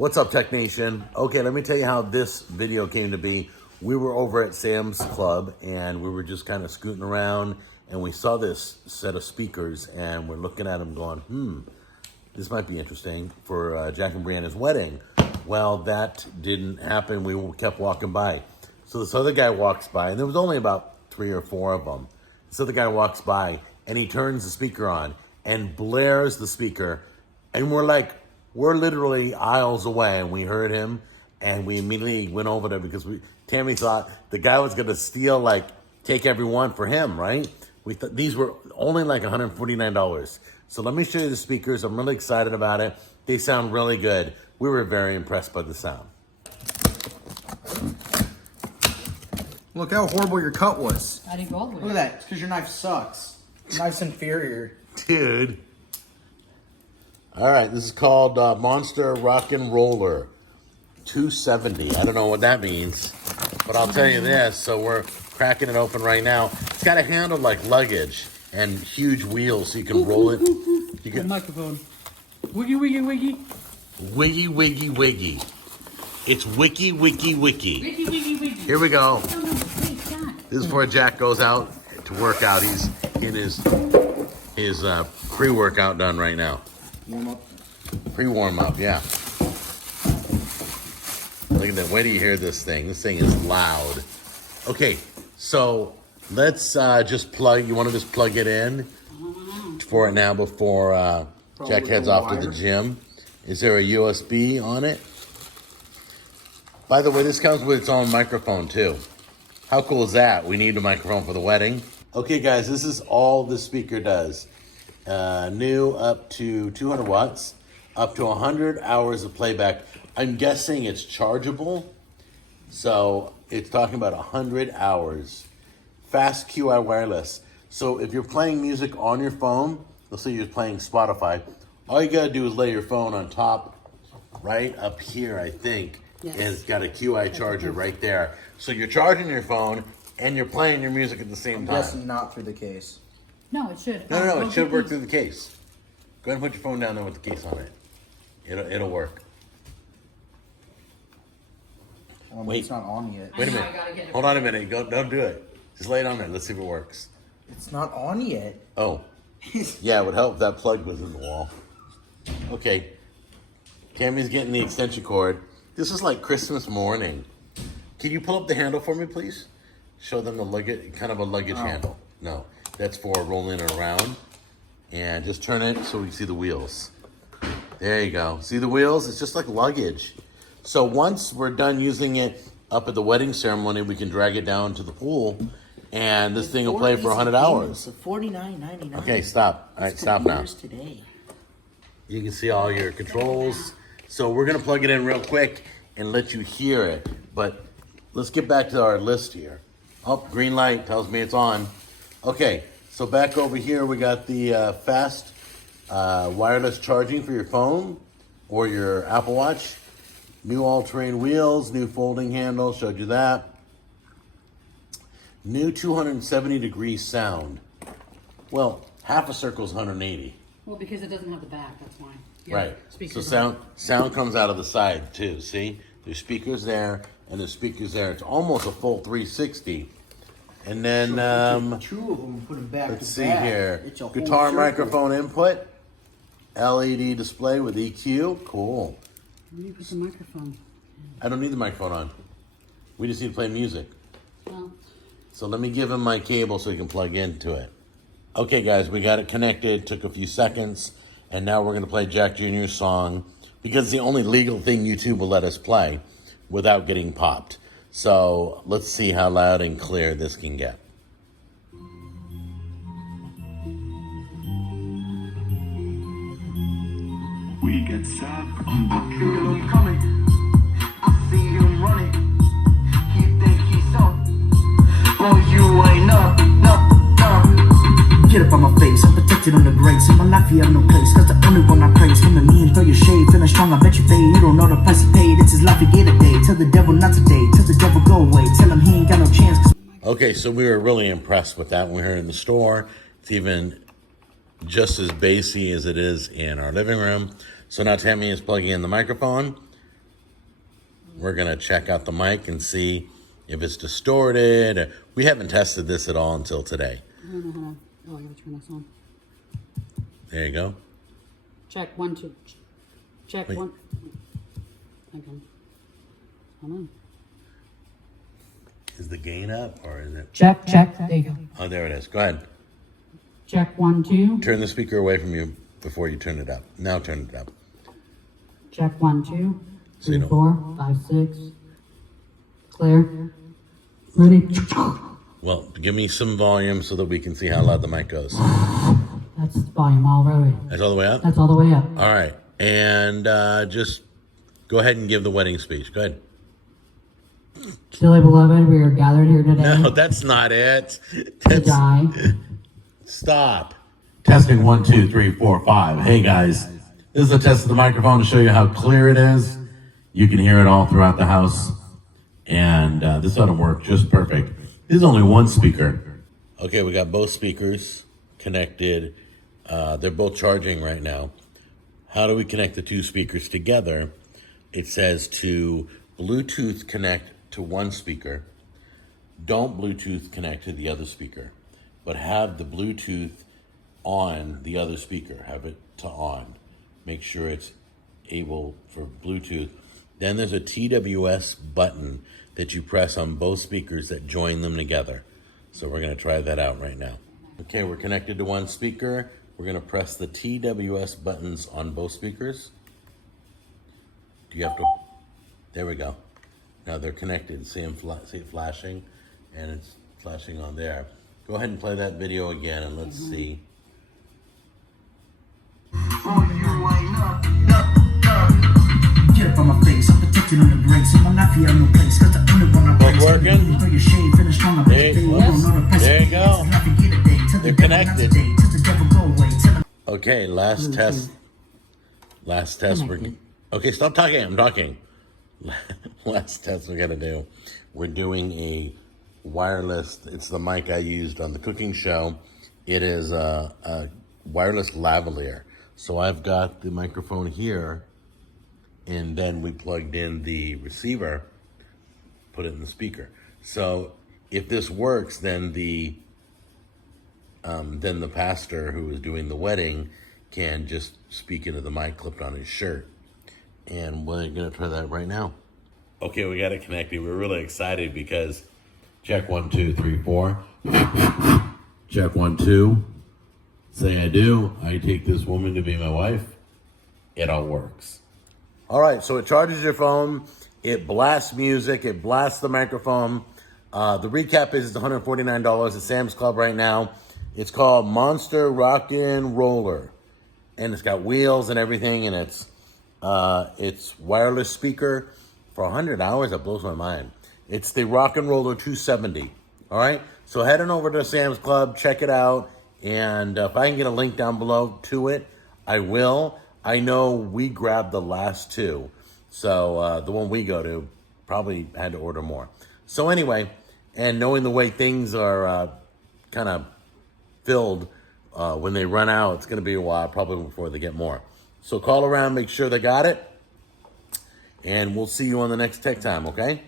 What's up, Tech Nation? Okay, let me tell you how this video came to be. We were over at Sam's Club and we were just kind of scooting around and we saw this set of speakers and we're looking at them going, this might be interesting for Jack and Brianna's wedding. Well, that didn't happen. We kept walking by. So this other guy walks by and there was only about 3 or 4 of them. This other guy walks by and he turns the speaker on and blares the speaker. And we're literally aisles away and we heard him and we immediately went over there because Tammy thought the guy was gonna steal, take every one for him, right? We thought these were only like $149. So let me show you the speakers. I'm really excited about it. They sound really good. We were very impressed by the sound. Look how horrible your cut was. I didn't go all the way. Look at that. It's because your knife sucks. Your knife's inferior. Dude. All right, this is called Monster Rock and Roller 270. I don't know what that means, but I'll tell you this. So we're cracking it open right now. It's got a handle like luggage and huge wheels so you can roll it. You The microphone. Wiggy, wiggy, wiggy. Wiggy, wiggy, wiggy. It's wiki, wiki, wiki. Wiggy, wiggy, wiggy. Here we go. No, wait, God. This is before Jack goes out to work out. He's in his pre-workout done right now. Warm up. Pre-warm up, yeah. Look at that. Wait till you hear this thing. This thing is loud. Okay, so let's just plug. You want to just plug it in for it now before Jack heads off to the gym. Is there a USB on it? By the way, this comes with its own microphone too. How cool is that? We need a microphone for the wedding. Okay, guys, this is all the speaker does. New up to 200 watts, up to 100 hours of playback. I'm guessing it's chargeable. So it's talking about 100 hours. Fast QI wireless. So if you're playing music on your phone, let's say you're playing Spotify, all you gotta do is lay your phone on top, right up here, I think. Yes. And it's got a QI charger right there. So you're charging your phone and you're playing your music at the same time. That's not through the case. No, it should. No, it should work through the case. Go ahead and put your phone down there with the case on it. It'll work. Wait. It's not on yet. Wait a I minute. gotta get it. Hold on a minute. Don't do it. Just lay it on there. Let's see if it works. It's not on yet. Oh. Yeah, it would help if that plug was in the wall. Okay. Tammy's getting the extension cord. This is like Christmas morning. Can you pull up the handle for me, please? Show them the luggage, kind of a luggage handle. No, that's for rolling it around. And just turn it so we can see the wheels. There you go. See the wheels? It's just like luggage. So once we're done using it up at the wedding ceremony, we can drag it down to the pool and this thing will play for 100 hours. So $49.99. Okay, stop. All right, stop now. Today. You can see all your controls. So we're gonna plug it in real quick and let you hear it. But let's get back to our list here. Oh, green light tells me it's on. Okay, so back over here, we got the fast wireless charging for your phone or your Apple Watch. New all-terrain wheels, new folding handle, showed you that. New 270-degree sound. Well, half a circle is 180. Well, because it doesn't have the back, that's why. Right. Speakers So sound comes out of the side too. See, there's speakers there and there's speakers there. It's almost a full 360. And then Two of them, put them back let's to see back. here. It's a whole Guitar circle. microphone input, LED display with EQ. Cool. Let me put the microphone. I don't need the microphone on. We just need to play music. Well, So let me give him my cable so he can plug into it. Okay, guys, we got it connected. Took a few seconds. And now we're going to play Jack Jr.'s song because it's the only legal thing YouTube will let us play without getting popped. So let's see how loud and clear this can get. We get stuck on the feel him coming. I see him running. He think he's up. Oh, you ain't up, Get up on my face, I'm protected on the grace. In my life, you have no place, cause the only one I praise. Come to me and throw your shade, feeling strong, I bet you fade. You don't know the price he paid, it's his life, you get a day. Tell the devil not today, tell the devil go away. Tell him he ain't got no chance. Okay, so we were really impressed with that when we were in the store. It's even just as bassy as it is in our living room. So now Tammy is plugging in the microphone. we're gonna check out the mic and see if it's distorted. We haven't tested this at all until today. I don't know how to. Oh, I gotta turn this on. There you go. Check 1, 2. Check Wait. 1. Okay. Hold on. Is the gain up or is it? Check. There you go. Oh, there it is. Go ahead. Check 1, 2. Turn the speaker away from you before you turn it up. Now turn it up. Check 1, 2, So you 3, don't- 4, 5, 6. Clear. Ready. Well, give me some volume so that we can see how loud the mic goes. That's volume all the way. That's all the way up? That's all the way up. All right. And just go ahead and give the wedding speech. Go ahead. Dearly beloved, we are gathered here today No, that's not it. to That's, die. stop. Testing 1, 2, 3, 4, 5. Hey guys, this is a test of the microphone to show you how clear it is. You can hear it all throughout the house. And this ought to work just perfect. This is only one speaker. Okay, we got both speakers connected. They're both charging right now. How do we connect the two speakers together? It says to Bluetooth connect to one speaker. Don't Bluetooth connect to the other speaker, but have the Bluetooth on the other speaker. Have it to on. Make sure it's able for Bluetooth. Then there's a TWS button that you press on both speakers that join them together. So we're going to try that out right now. Okay, we're connected to one speaker. We're going to press the TWS buttons on both speakers. Do you have to? There we go. Now they're connected. See it flashing? And it's flashing on there. Go ahead and play that video again and let's see. Get up on my face, I'm protected on the brakes. I'm not fear no place, cause the only one I Both break. working? Throw your shade, finish strong, I bet There- you fade. You don't know the price. there you go. Not forget a day, till They're the devil not connected. today, till the devil go away, till the Okay, last test. Last test. Okay, stop talking. I'm talking. Last test we gotta do. We're doing a wireless. It's the mic I used on the cooking show. It is a wireless lavalier. So I've got the microphone here, and then we plugged in the receiver, put it in the speaker. So if this works, then the pastor who was doing the wedding can just speak into the mic clipped on his shirt. And we're gonna try that right now. Okay, we got it connected. We're really excited because check 1, 2, 3, 4. Check 1, 2. Say I do. I take this woman to be my wife. It all works. All right, so it charges your phone. It blasts music. It blasts the microphone. The recap is it's $149 at Sam's Club right now. It's called Monster Rockin' Roller, and it's got wheels and everything, and it's wireless speaker for $100. That blows my mind. It's the Rock and Roller 270. All right, so head on over to Sam's Club, check it out, and if I can get a link down below to it, I will. I know we grabbed the last two, so the one we go to probably had to order more. So anyway, and knowing the way things are kind of filled, when they run out, it's going to be a while, probably before they get more. So call around, make sure they got it, and we'll see you on the next Tech Time, okay?